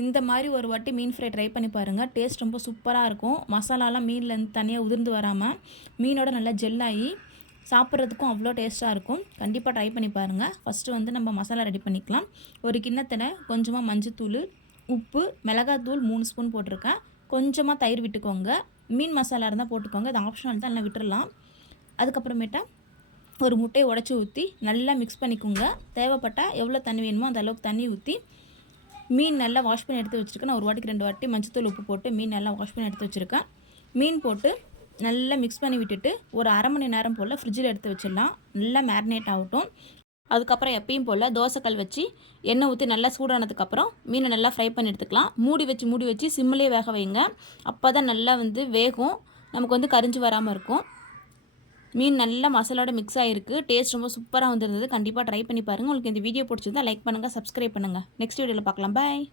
இந்த மாதிரி ஒரு வாட்டி மீன் ஃப்ரை ட்ரை பண்ணி பாருங்கள். டேஸ்ட் ரொம்ப சூப்பராக இருக்கும். மசாலாலாம் மீன்லேருந்து தனியாக உதிர்ந்து வராமல் மீனோட நல்லா ஜெல்லாகி சாப்பிட்றதுக்கும் அவ்வளோ டேஸ்ட்டாக இருக்கும். கண்டிப்பாக ட்ரை பண்ணி பாருங்கள். ஃபஸ்ட்டு வந்து நம்ம மசாலா ரெடி பண்ணிக்கலாம். ஒரு கிண்ணத்தில் கொஞ்சமாக மஞ்சத்தூள், உப்பு, மிளகாத்தூள் 3 ஸ்பூன் போட்டிருக்கேன். கொஞ்சமாக தயிர் விட்டுக்கோங்க. மீன் மசாலா இருந்தால் போட்டுக்கோங்க. இது ஆப்ஷனல் தான், இல்லை விட்டுறலாம். அதுக்கப்புறமேட்டா ஒரு முட்டையை உடச்சி ஊற்றி நல்லா மிக்ஸ் பண்ணிக்கோங்க. தேவைப்பட்டால் எவ்வளோ தண்ணி வேணுமோ அந்த அளவுக்கு தண்ணி ஊற்றி மீன் நல்லா வாஷ் பண்ணி எடுத்து வச்சுருக்கேன். நான் ஒரு வாட்டிக்கு 2 வாட்டி மஞ்சத்தூள் உப்பு போட்டு மீன் நல்லா வாஷ் பண்ணி எடுத்து வச்சுருக்கேன். மீன் போட்டு நல்லா மிக்ஸ் பண்ணி விட்டுட்டு ஒரு அரை மணி நேரம் போல் ஃப்ரிட்ஜில் எடுத்து வச்சிடலாம். நல்லா மேரினேட் ஆகட்டும். அதுக்கப்புறம் எப்பயும் போல் தோசைக்கல் வச்சு எண்ணெய் ஊற்றி நல்லா சூடானதுக்கப்புறம் மீனை நல்லா ஃப்ரை பண்ணி எடுத்துக்கலாம். மூடி வச்சு சிம்மிலே வேக வைங்க. அப்போ தான் நல்லா வந்து வேகும், நமக்கு வந்து கரிஞ்சு வராமல் இருக்கும். மீன் நல்லா மசாலோட மிக்ஸ் ஆகிருக்கு. டேஸ்ட் ரொம்ப சூப்பராக வந்துருந்தது. கண்டிப்பாக ட்ரை பண்ணி பாருங்கள். உங்களுக்கு இந்த வீடியோ பிடிச்சிருந்தா லைக் பண்ணுங்கள், சப்ஸ்கிரைப் பண்ணுங்கள். நெக்ஸ்ட் வீடியோவில் பார்க்கலாம். பாய்.